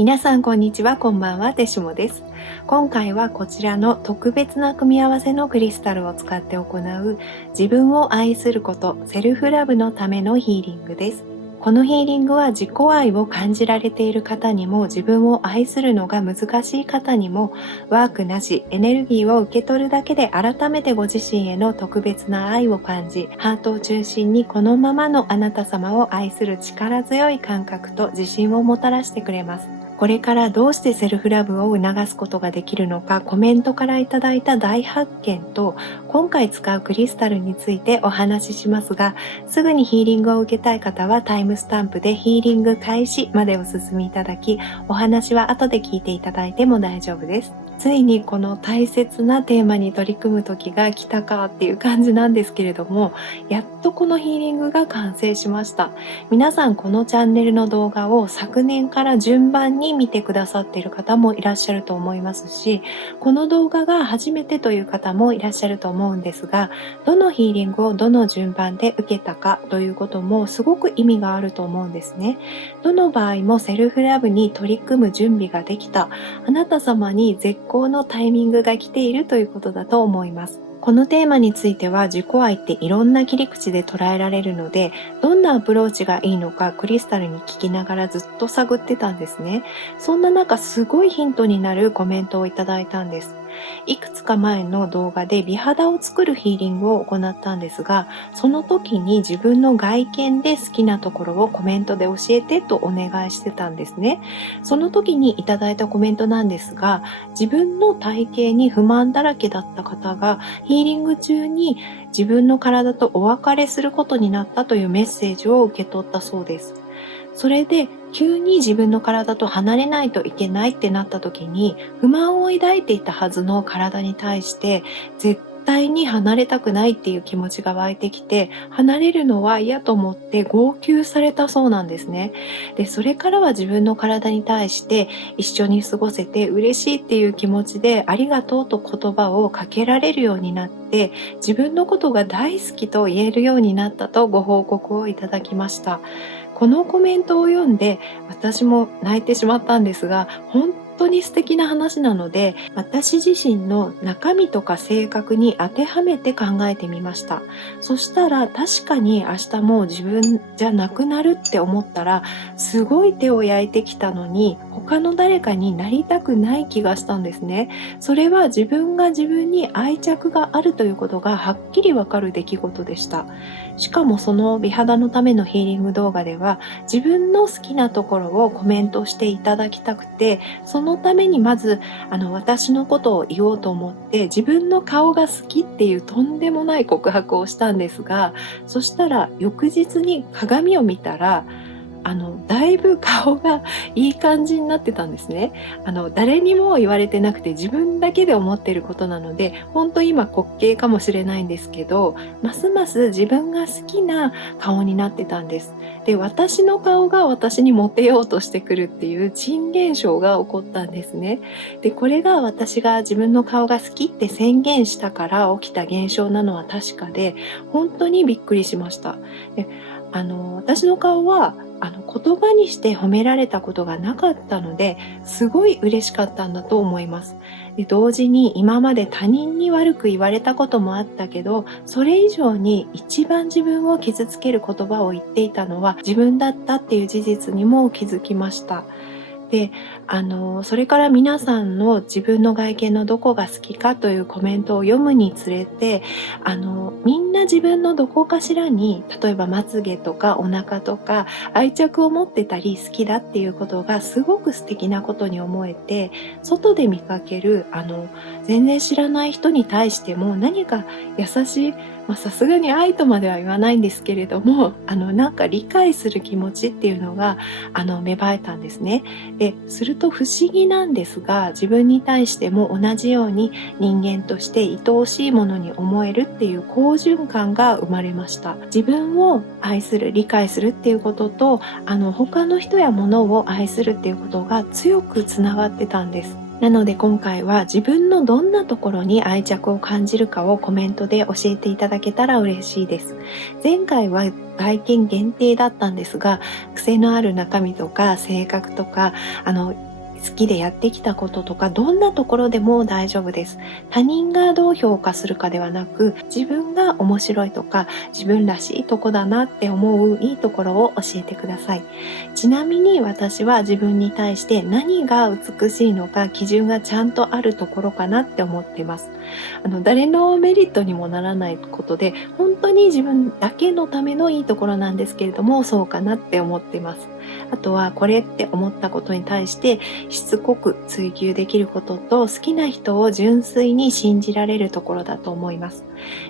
皆さんこんにちは、こんばんは、デシモです。今回はこちらの特別な組み合わせのクリスタルを使って行う自分を愛すること、セルフラブのためのヒーリングです。このヒーリングは自己愛を感じられている方にも、自分を愛するのが難しい方にも、ワークなしエネルギーを受け取るだけで改めてご自身への特別な愛を感じ、ハートを中心にこのままのあなた様を愛する力強い感覚と自信をもたらしてくれます。これからどうしてセルフラブを促すことができるのか、コメントからいただいた大発見と、今回使うクリスタルについてお話ししますが、すぐにヒーリングを受けたい方はタイムスタンプでヒーリング開始までお進みいただき、お話は後で聞いていただいても大丈夫です。ついにこの大切なテーマに取り組む時が来たかっていう感じなんですけれども、やっとこのヒーリングが完成しました。皆さんこのチャンネルの動画を昨年から順番に見てくださっている方もいらっしゃると思いますし、この動画が初めてという方もいらっしゃると思うんですが、どのヒーリングをどの順番で受けたかということもすごく意味があると思うんですね。どの場合もセルフラブに取り組む準備ができた、あなた様に絶好のタイミングが来ているということだと思います。このテーマについては自己愛っていろんな切り口で捉えられるので、どんなアプローチがいいのかクリスタルに聞きながらずっと探ってたんですね。そんな中すごいヒントになるコメントをいただいたんです。いくつか前の動画で美肌を作るヒーリングを行ったんですが、その時に自分の外見で好きなところをコメントで教えてとお願いしてたんですね。その時にいただいたコメントなんですが、自分の体型に不満だらけだった方がヒーリング中に自分の体とお別れすることになったというメッセージを受け取ったそうです。それで急に自分の体と離れないといけないってなった時に、不満を抱いていたはずの体に対して絶対に離れたくないっていう気持ちが湧いてきて、離れるのは嫌と思って号泣されたそうなんですね。で、それからは自分の体に対して一緒に過ごせて嬉しいっていう気持ちでありがとうと言葉をかけられるようになって、自分のことが大好きと言えるようになったとご報告をいただきました。このコメントを読んで私も泣いてしまったんですが、本当に素敵な話なので、私自身の中身とか性格に当てはめて考えてみました。そしたら確かに明日もう自分じゃなくなるって思ったら、すごい手を焼いてきたのに他の誰かになりたくない気がしたんですね。それは自分が自分に愛着があるということがはっきりわかる出来事でした。しかもその美肌のためのヒーリング動画では、自分の好きなところをコメントしていただきたくて、そのためにまず私のことを言おうと思って自分の顔が好きっていうとんでもない告白をしたんですが、そしたら翌日に鏡を見たらだいぶ顔がいい感じになってたんですね。誰にも言われてなくて自分だけで思ってることなので、本当今滑稽かもしれないんですけど、ますます自分が好きな顔になってたんです。で、私の顔が私にモテようとしてくるっていう珍現象が起こったんですね。で、これが私が自分の顔が好きって宣言したから起きた現象なのは確かで、本当にびっくりしました。で、私の顔は言葉にして褒められたことがなかったので、すごい嬉しかったんだと思います。で、同時に今まで他人に悪く言われたこともあったけど、それ以上に一番自分を傷つける言葉を言っていたのは自分だったっていう事実にも気づきました。で、それから皆さんの自分の外見のどこが好きかというコメントを読むにつれて、みんな自分のどこかしらに、例えばまつげとかお腹とか愛着を持ってたり好きだっていうことがすごく素敵なことに思えて、外で見かける全然知らない人に対しても何か優しい、さすがに愛とまでは言わないんですけれども、なんか理解する気持ちっていうのが芽生えたんですね。ですると不思議なんですが、自分に対しても同じように人間として愛おしいものに思えるっていう好循環が生まれました。自分を愛する、理解するっていうことと、他の人や物を愛するっていうことが強くつながってたんです。なので今回は自分のどんなところに愛着を感じるかをコメントで教えていただけたら嬉しいです。前回は外見限定だったんですが、癖のある中身とか性格とか、好きでやってきたこととか、どんなところでも大丈夫です。他人がどう評価するかではなく、自分が面白いとか、自分らしいとこだなって思ういいところを教えてください。ちなみに私は自分に対して何が美しいのか基準がちゃんとあるところかなって思っています。誰のメリットにもならないことで、本当に自分だけのためのいいところなんですけれども、そうかなって思っています。あとはこれって思ったことに対してしつこく追求できることと、好きな人を純粋に信じられるところだと思います。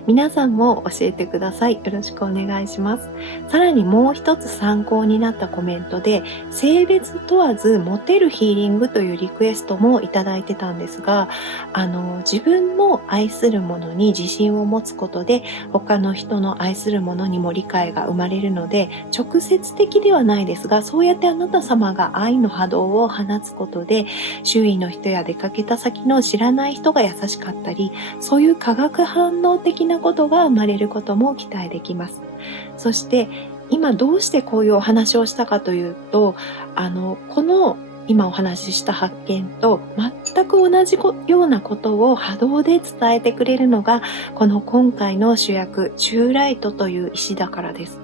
皆さんも教えてください。よろしくお願いします。さらにもう一つ参考になったコメントで、性別問わずモテるヒーリングというリクエストもいただいてたんですが、自分の愛するものに自信を持つことで、他の人の愛するものにも理解が生まれるので、直接的ではないですが、そうやってあなた様が愛の波動を放つことで、周囲の人や出かけた先の知らない人が優しかったり、そういう化学反応的なことが生まれることも期待できます。そして今どうしてこういうお話をしたかというと、この今お話しした発見と全く同じようなことを波動で伝えてくれるのが、この今回の主役チューライトという石だからです。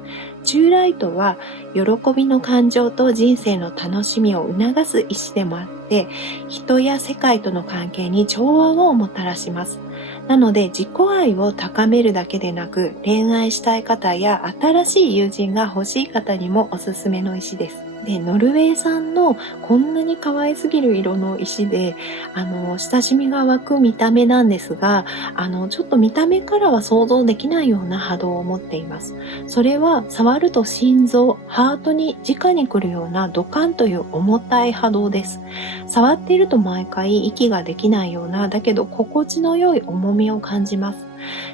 チューライトは喜びの感情と人生の楽しみを促す石でもあって、人や世界との関係に調和をもたらします。なので自己愛を高めるだけでなく、恋愛したい方や新しい友人が欲しい方にもおすすめの石です。で、ノルウェー産のこんなに可愛すぎる色の石で、親しみが湧く見た目なんですが、ちょっと見た目からは想像できないような波動を持っています。それは触ると心臓、ハートに直に来るようなドカンという重たい波動です。触っていると毎回息ができないような、だけど心地の良い重みを感じます。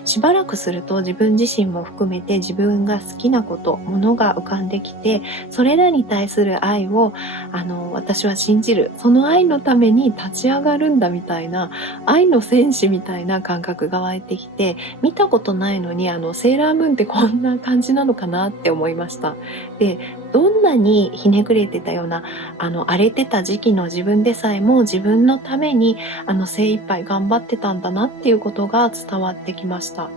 しばらくすると自分自身も含めて自分が好きなこと、ものが浮かんできて、それらに対する愛を私は信じる。その愛のために立ち上がるんだみたいな、愛の戦士みたいな感覚が湧いてきて、見たことないのにセーラームーンってこんな感じなのかなって思いました。で、どんなにひねくれてたような荒れてた時期の自分でさえも自分のために精一杯頑張ってたんだなっていうことが伝わってきました。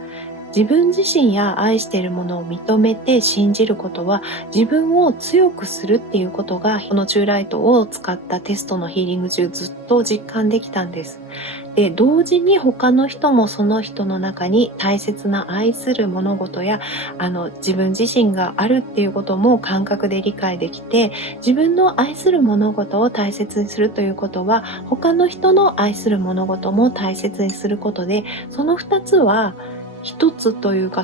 自分自身や愛しているものを認めて信じることは、自分を強くするっていうことが、このチューライトを使ったテストのヒーリング中ずっと実感できたんです。で、同時に他の人もその人の中に大切な愛する物事や自分自身があるっていうことも感覚で理解できて、自分の愛する物事を大切にするということは、他の人の愛する物事も大切にすることで、その2つは一つというか、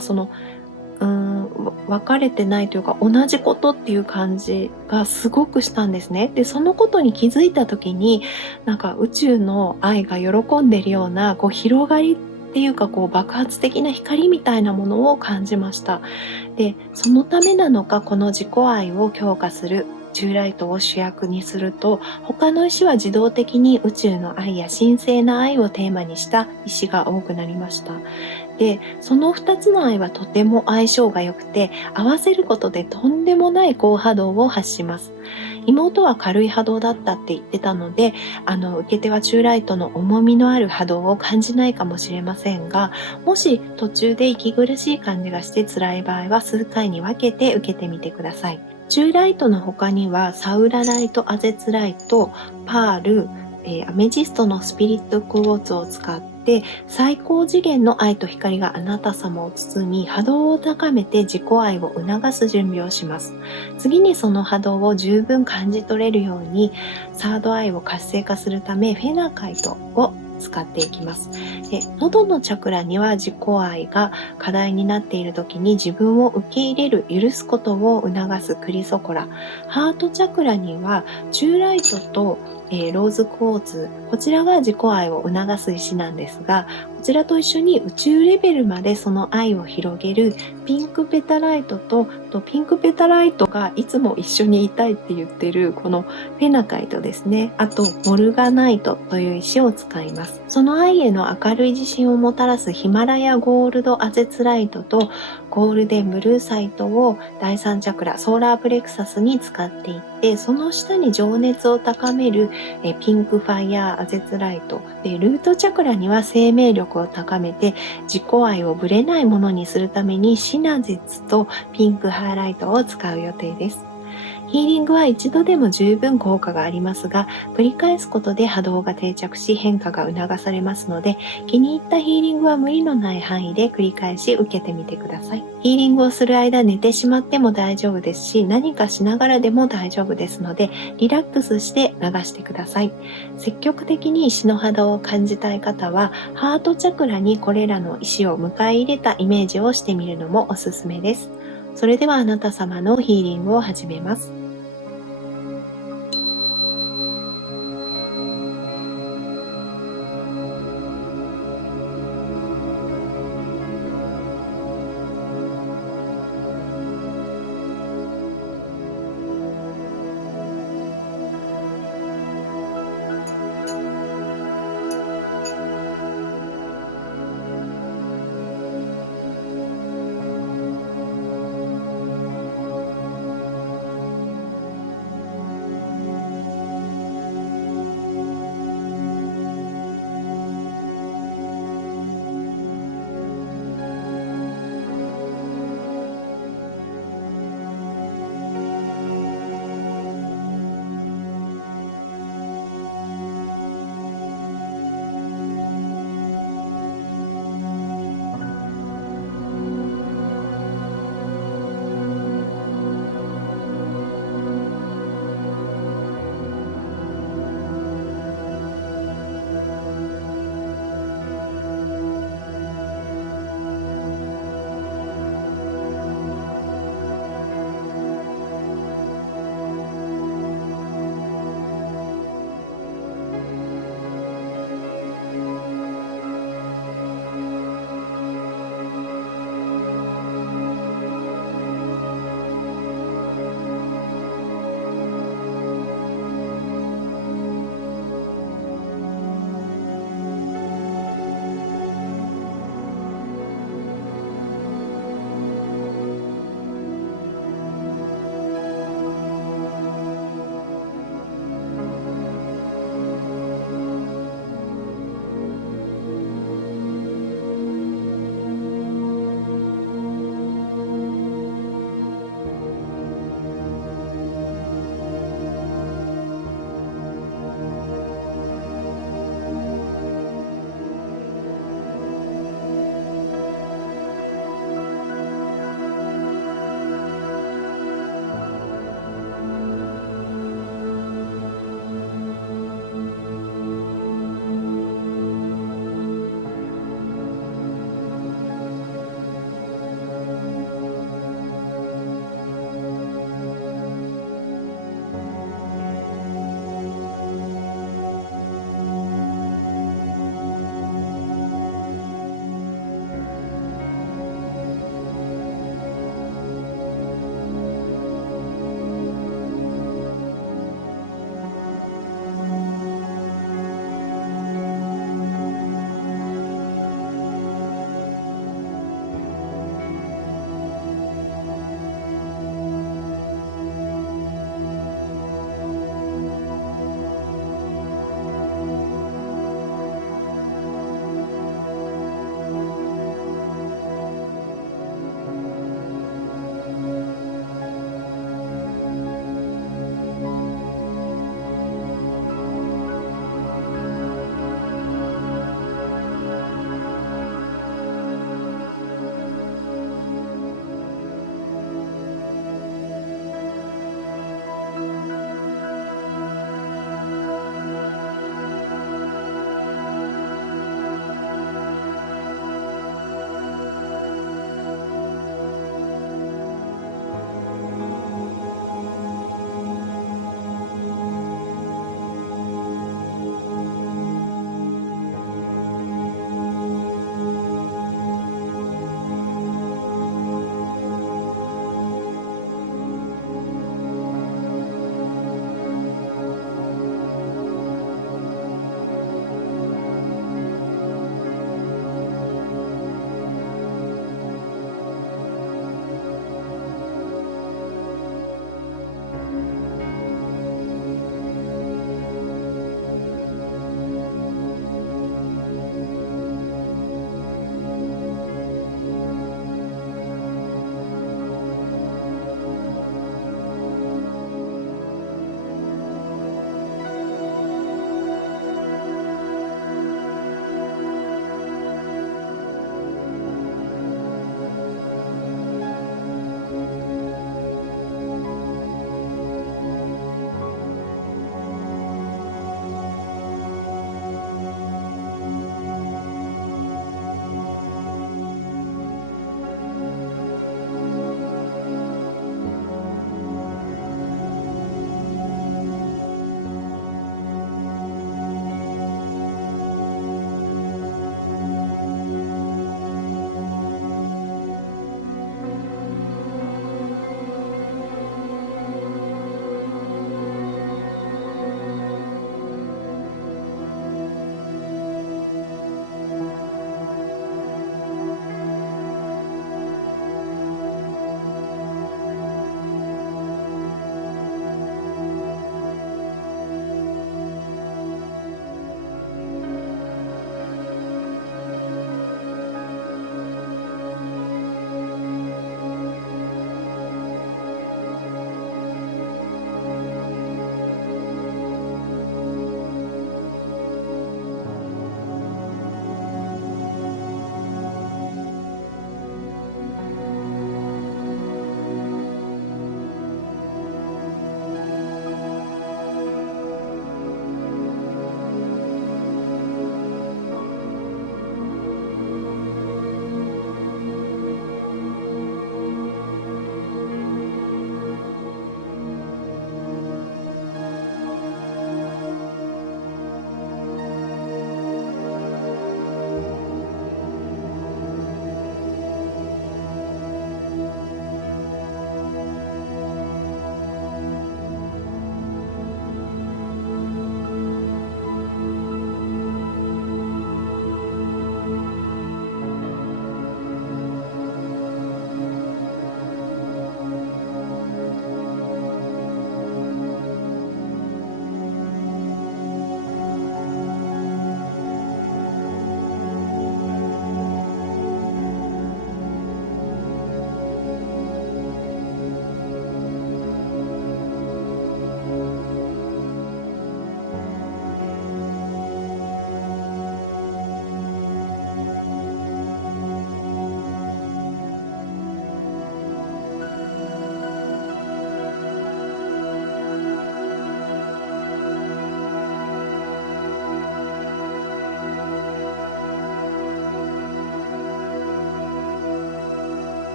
分かれてないというか、同じことっていう感じがすごくしたんですね。で、そのことに気づいた時に、なんか宇宙の愛が喜んでいるような、広がりっていうか、爆発的な光みたいなものを感じました。で、そのためなのか、この自己愛を強化するチューライトを主役にすると、他の石は自動的に宇宙の愛や神聖な愛をテーマにした石が多くなりました。で、その2つの愛はとても相性が良くて、合わせることでとんでもない高波動を発します。妹は軽い波動だったって言ってたので、受け手はチューライトの重みのある波動を感じないかもしれませんが、もし途中で息苦しい感じがして辛い場合は、数回に分けて受けてみてください。チューライトの他にはサウラライト、アゼツライト、パール、アメジストのスピリットクォーツを使って最高次元の愛と光があなた様を包み、波動を高めて自己愛を促す準備をします。次にその波動を十分感じ取れるようにサードアイを活性化するためフェナカイトを使っていきます。で、喉のチャクラには自己愛が課題になっている時に自分を受け入れる、許すことを促すクリソコラ。ハートチャクラにはチューライトとローズクォーツ、こちらが自己愛を促す石なんですが、こちらと一緒に宇宙レベルまでその愛を広げるピンクペタライトとピンクペタライトがいつも一緒にいたいって言ってるこのフェナカイトですね。あとモルガナイトという石を使います。その愛への明るい自信をもたらすヒマラヤゴールドアゼツライトとゴールデンブルーサイトを第3チャクラソーラープレクサスに使っていって、その下に情熱を高めるピンクファイヤーアゼツライトで、ルートチャクラには生命力を高めて自己愛をぶれないものにするためにシナゼツとピンクハイライトを使う予定です。ヒーリングは一度でも十分効果がありますが、繰り返すことで波動が定着し変化が促されますので、気に入ったヒーリングは無理のない範囲で繰り返し受けてみてください。ヒーリングをする間寝てしまっても大丈夫ですし、何かしながらでも大丈夫ですので、リラックスして流してください。積極的に石の波動を感じたい方は、ハートチャクラにこれらの石を迎え入れたイメージをしてみるのもおすすめです。それではあなた様のヒーリングを始めます。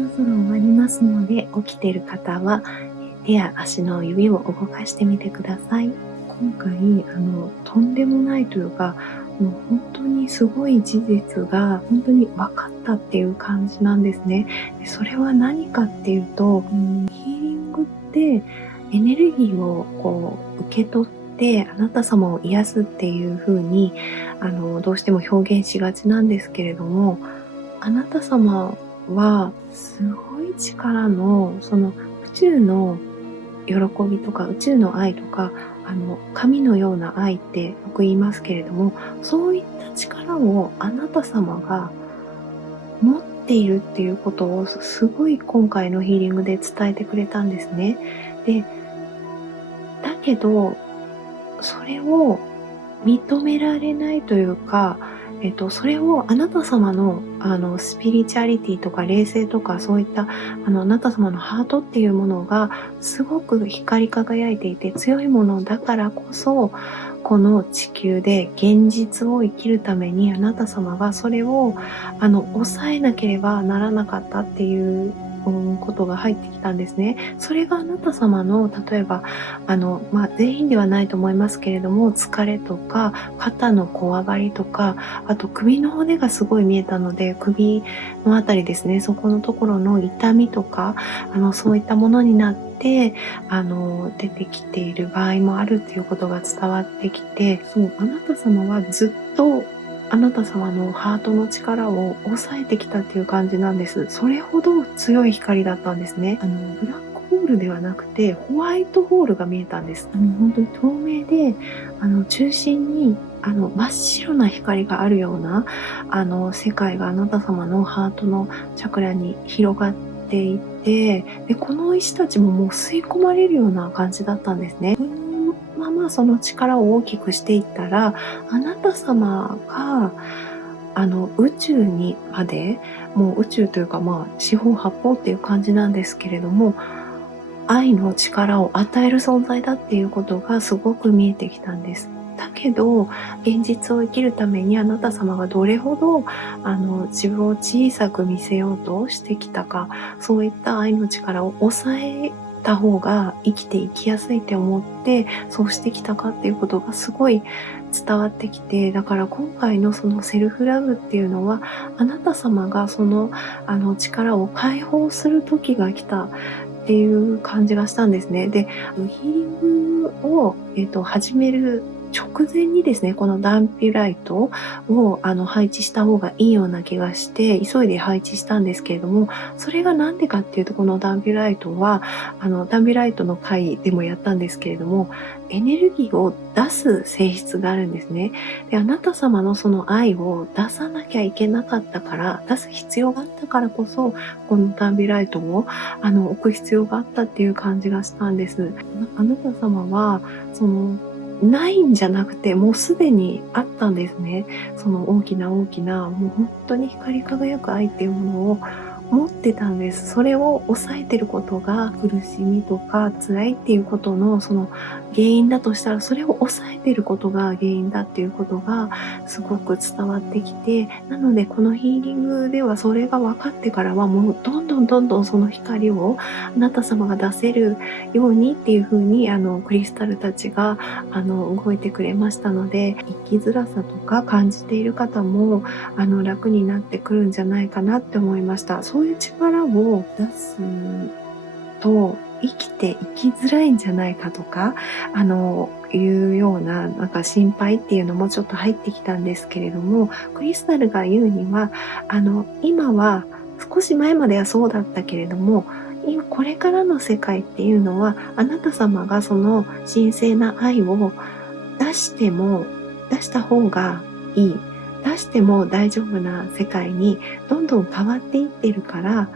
ろそろ終わりますので、起きている方は手や足の指を動かしてみてください。今回とんでもないというか、もう本当にすごい事実が本当に分かったっていう感じなんですね。でそれは何かっていうと、ヒーリングってエネルギーをこう受け取ってあなた様を癒すっていう風にどうしても表現しがちなんですけれども、あなた様はすごい力のその宇宙の喜びとか宇宙の愛とか神のような愛ってよく言いますけれども、そういった力をあなた様が持っているっていうことをすごい今回のヒーリングで伝えてくれたんですね。で、だけどそれを認められないというか、それをあなた様の、スピリチュアリティとか霊性とかそういった、あなた様のハートっていうものがすごく光り輝いていて強いものだからこそ、この地球で現実を生きるためにあなた様がそれを、抑えなければならなかったっていうことが入ってきたんですね。それがあなた様の例えば全員ではないと思いますけれども、疲れとか肩のこわばりとか、あと首の骨がすごい見えたので、首のあたりですね、そこのところの痛みとかそういったものになって出てきている場合もあるっていうことが伝わってきて、そうあなた様はずっとあなた様のハートの力を抑えてきたっていう感じなんです。それほど強い光だったんですね。ブラックホールではなくてホワイトホールが見えたんです。本当に透明で中心に真っ白な光があるような世界があなた様のハートのチャクラに広がっていて、でこの石たちももう吸い込まれるような感じだったんですね。ままその力を大きくしていったら、あなた様が宇宙にまで、もう宇宙というか四方八方っていう感じなんですけれども、愛の力を与える存在だっていうことがすごく見えてきたんです。だけど現実を生きるためにあなた様がどれほど自分を小さく見せようとしてきたか、そういった愛の力を抑えた方が生きていきやすいって思ってそうしてきたかっていうことがすごい伝わってきて、だから今回のそのセルフラブっていうのはあなた様がその力を解放する時が来たっていう感じがしたんですね。で、ヒーリングを、始める直前にですね、このダンピライトを配置した方がいいような気がして、急いで配置したんですけれども、それがなんでかっていうと、このダンピライトは、ダンピライトの回でもやったんですけれども、エネルギーを出す性質があるんですね。で、あなた様のその愛を出さなきゃいけなかったから、出す必要があったからこそ、このダンピライトを置く必要があったっていう感じがしたんです。あなた様は、ないんじゃなくて、もうすでにあったんですね。その大きな大きな、もう本当に光り輝く愛っていうものを持ってたんです。それを抑えてることが苦しみとか辛いっていうことのその原因だとしたら、それを抑えてることが原因だっていうことがすごく伝わってきて、なのでこのヒーリングではそれが分かってからはもうどんどんどんどんその光をあなた様が出せるようにっていう風にクリスタルたちが動いてくれましたので、生きづらさとか感じている方も楽になってくるんじゃないかなって思いました。そういう力を出すと生きていきづらいんじゃないかとかいうようななんか心配っていうのもちょっと入ってきたんですけれども、クリスタルが言うには今は少し前まではそうだったけれども、今これからの世界っていうのはあなた様がその神聖な愛を出した方がいい、出しても大丈夫な世界にどんどん変わっていってるから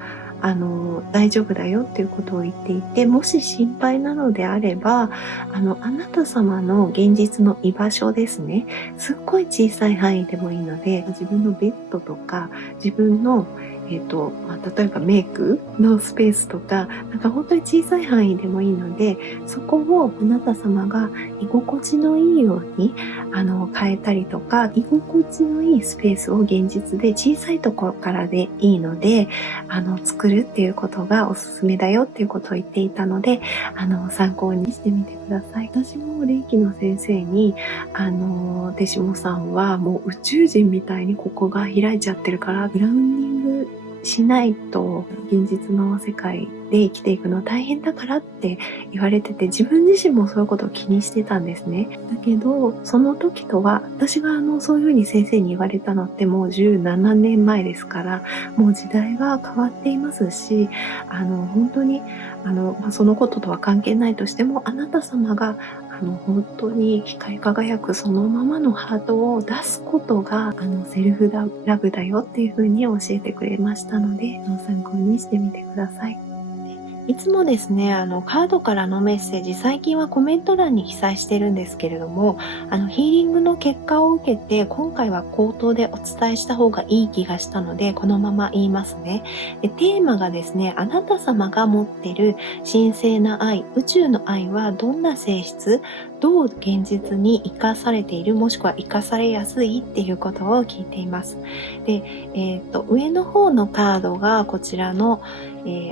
大丈夫だよっていうことを言っていて、もし心配なのであればあなた様の現実の居場所ですね、すっごい小さい範囲でもいいので、自分のベッドとか自分の例えばメイクのスペースとか、なんか本当に小さい範囲でもいいので、そこをあなた様が居心地のいいように変えたりとか、居心地のいいスペースを現実で小さいところからでいいので作るっていうことがおすすめだよっていうことを言っていたので、参考にしてみてください。私も霊気の先生に手下さんはもう宇宙人みたいにここが開いちゃってるからグラウンディングしないと現実の世界で生きていくの大変だからって言われてて、自分自身もそういうことを気にしてたんですね。だけどその時とは、私がそういうふうに先生に言われたのってもう17年前ですから、もう時代が変わっていますし、本当にそのこととは関係ないとしても、あなた様が本当に光り輝くそのままのハートを出すことがセルフラブだよっていう風に教えてくれましたので、参考にしてみてください。いつもですね、カードからのメッセージ、最近はコメント欄に記載してるんですけれども、ヒーリングの結果を受けて、今回は口頭でお伝えした方がいい気がしたので、このまま言いますね。で、テーマがですね、あなた様が持ってる神聖な愛、宇宙の愛はどんな性質、どう現実に生かされている、もしくは生かされやすいっていうことを聞いています。で、上の方のカードがこちらの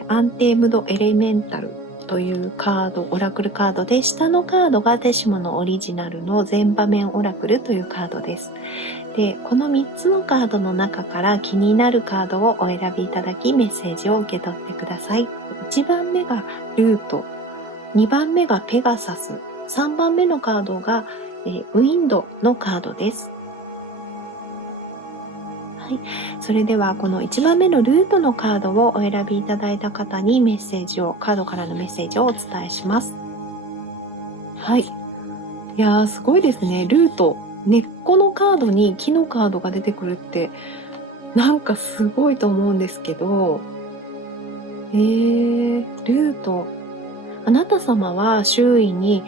アンテームドエレメンタルというカード、オラクルカードで、下のカードがテシモのオリジナルの全場面オラクルというカードです。で、この3つのカードの中から気になるカードをお選びいただき、メッセージを受け取ってください。1番目がルート、2番目がペガサス、3番目のカードがウィンドのカードです。はい、それではこの1番目のルートのカードをお選びいただいた方にメッセージを、カードからのメッセージをお伝えします。はい。いやー、すごいですね。ルート。根っこのカードに木のカードが出てくるって、なんかすごいと思うんですけど、ルート。あなた様は周囲に、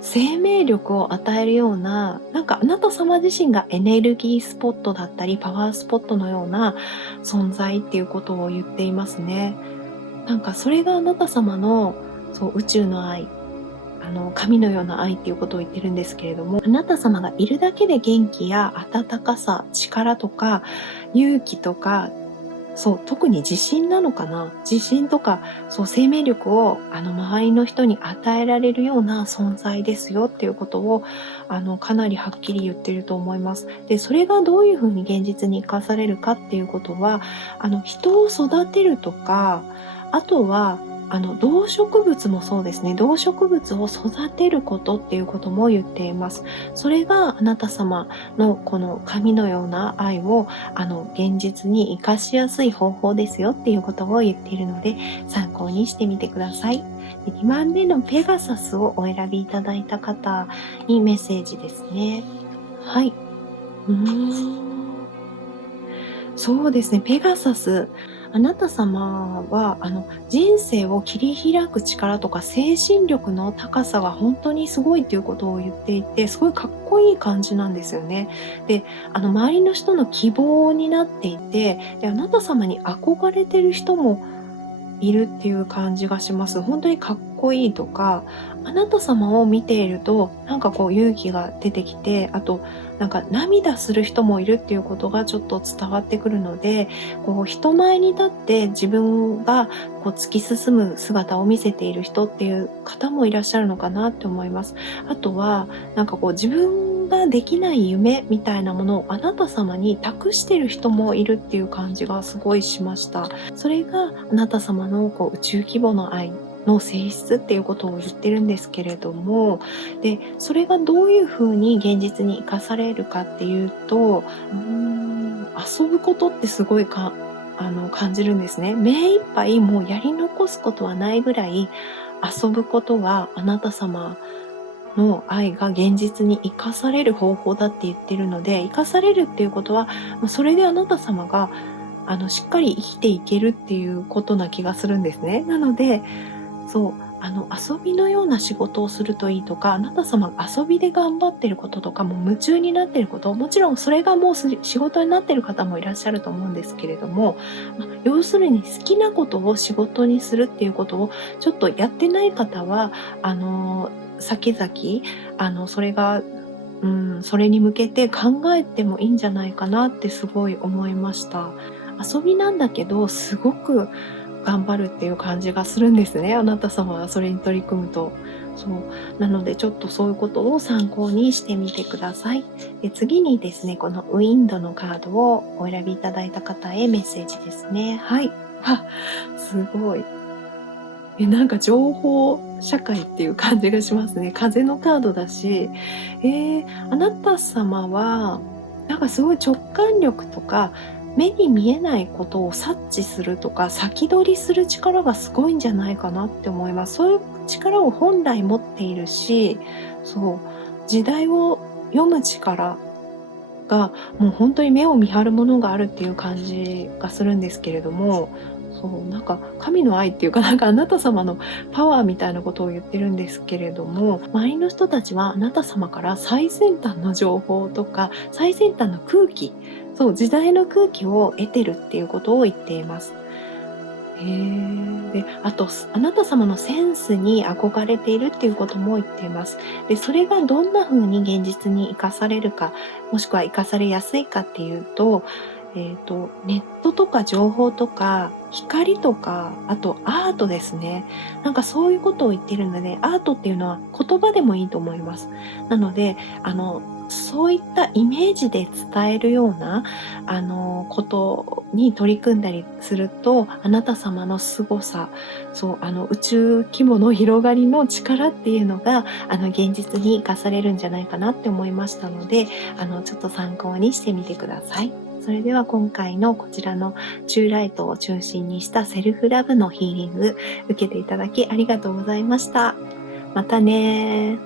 生命力を与えるような、なんかあなた様自身がエネルギースポットだったり、パワースポットのような存在っていうことを言っていますね。なんかそれがあなた様の、そう、宇宙の愛、神のような愛っていうことを言ってるんですけれども、あなた様がいるだけで元気や温かさ、力とか勇気とか、そう、特に自信なのかな、自信とか、そう、生命力を周りの人に与えられるような存在ですよっていうことをかなりはっきり言ってると思います。で、それがどういうふうに現実に生かされるかっていうことは、人を育てるとか、あとは動植物もそうですね。動植物を育てることっていうことも言っています。それがあなた様のこの神のような愛を現実に生かしやすい方法ですよっていうことを言っているので、参考にしてみてください。2番目のペガサスをお選びいただいた方にメッセージですね。はい。そうですね。ペガサス。あなた様は人生を切り開く力とか精神力の高さが本当にすごいっていうことを言っていて、すごいかっこいい感じなんですよね。で、周りの人の希望になっていて、で、あなた様に憧れてる人もいるっていう感じがします。本当にかっこいいとか、あなた様を見ているとなんかこう勇気が出てきて、あとなんか涙する人もいるっていうことがちょっと伝わってくるので、こう人前に立って自分がこう突き進む姿を見せている人っていう方もいらっしゃるのかなって思います。あとはなんかこう自分ができない夢みたいなものをあなた様に託してる人もいるっていう感じがすごいしました。それがあなた様のこう宇宙規模の愛の性質っていうことを言ってるんですけれども、で、それがどういうふうに現実に生かされるかっていうと、遊ぶことってすごい感じるんですね。目いっぱいもうやり残すことはないぐらい遊ぶことがあなた様の愛が現実に生かされる方法だって言ってるので、生かされるっていうことは、それであなた様がしっかり生きていけるっていうことな気がするんですね。なので、そう、遊びのような仕事をするといいとか、あなた様が遊びで頑張ってることとか、もう夢中になってること、もちろんそれがもう仕事になってる方もいらっしゃると思うんですけれども、要するに好きなことを仕事にするっていうことをちょっとやってない方は、先々、それが、それに向けて考えてもいいんじゃないかなってすごい思いました。遊びなんだけど、すごく頑張るっていう感じがするんですね。あなた様がそれに取り組むと。そう。なのでちょっとそういうことを参考にしてみてください。で、次にですね、このウィンドのカードをお選びいただいた方へメッセージですね。はい。すごい。なんか情報社会っていう感じがしますね。風のカードだし、あなた様は、なんかすごい直感力とか、目に見えないことを察知するとか、先取りする力がすごいんじゃないかなって思います。そういう力を本来持っているし、そう、時代を読む力が、もう本当に目を見張るものがあるっていう感じがするんですけれども、そう、なんか神の愛っていうか、なんかあなた様のパワーみたいなことを言ってるんですけれども、周りの人たちはあなた様から最先端の情報とか、最先端の空気、そう、時代の空気を得てるっていうことを言っています。で、あと、あなた様のセンスに憧れているっていうことも言っています。で、それがどんな風に現実に生かされるか、もしくは生かされやすいかっていうと、ネットとか情報とか、光とか、あとアートですね。なんかそういうことを言ってるので、アートっていうのは言葉でもいいと思います。なので、そういったイメージで伝えるような、ことに取り組んだりすると、あなた様の凄さ、そう、宇宙規模の広がりの力っていうのが、現実に生かされるんじゃないかなって思いましたので、ちょっと参考にしてみてください。それでは今回のこちらのチューライトを中心にしたセルフラブのヒーリング受けていただきありがとうございました。またね。